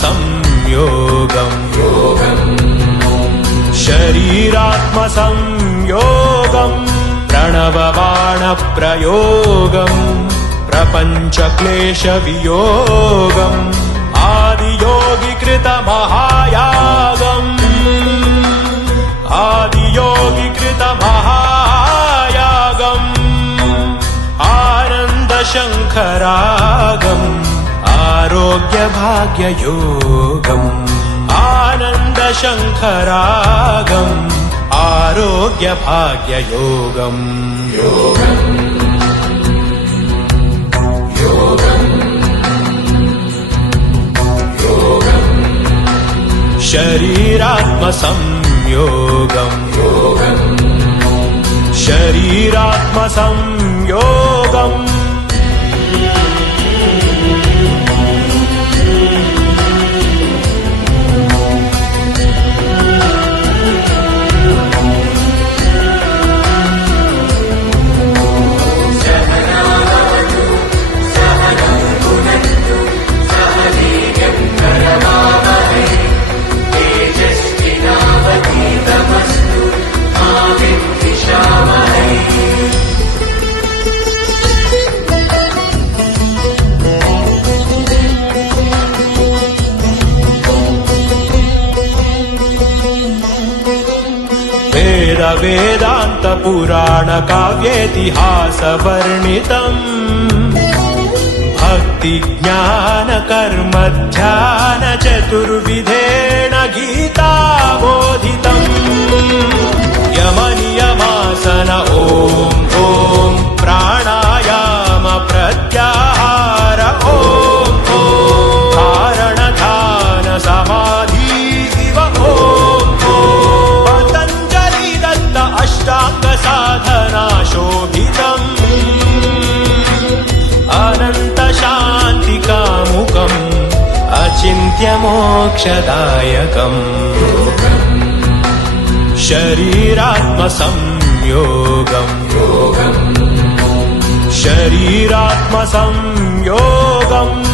शरीरात्मसंयोगम् शरीरात्मसंयोगम् प्रणवबाणप्रयोगम् प्रपञ्चक्लेशवियोगम् आदियोगिकृतमहायागम् आदियोगिकृतमहायागम् आनन्दशङ्खरागम् आरोग्यभाग्ययोगम् आनन्दशङ्खरागम् आरोग्यभाग्ययोगम् शरीरात्मसंयोगम् शरीरात्मसंयोगम् वेदान्त पुराण काव्येतिहासवर्णितम् भक्ति ज्ञान कर्म ध्यान चतुर्विधेन गीता बोधितम् यमनियमासन ॐ ॐ प्राणायाम प्रत्याहार ॐ ॐ धारण ध्यान समाधि इव ॐ अष्टांग साधना शोभितम् अनंत शांति कामुकम् अचिन्त्य मोक्षदायकम् शरीरात्मसंयोगम् शरीरात्मसंयोगम्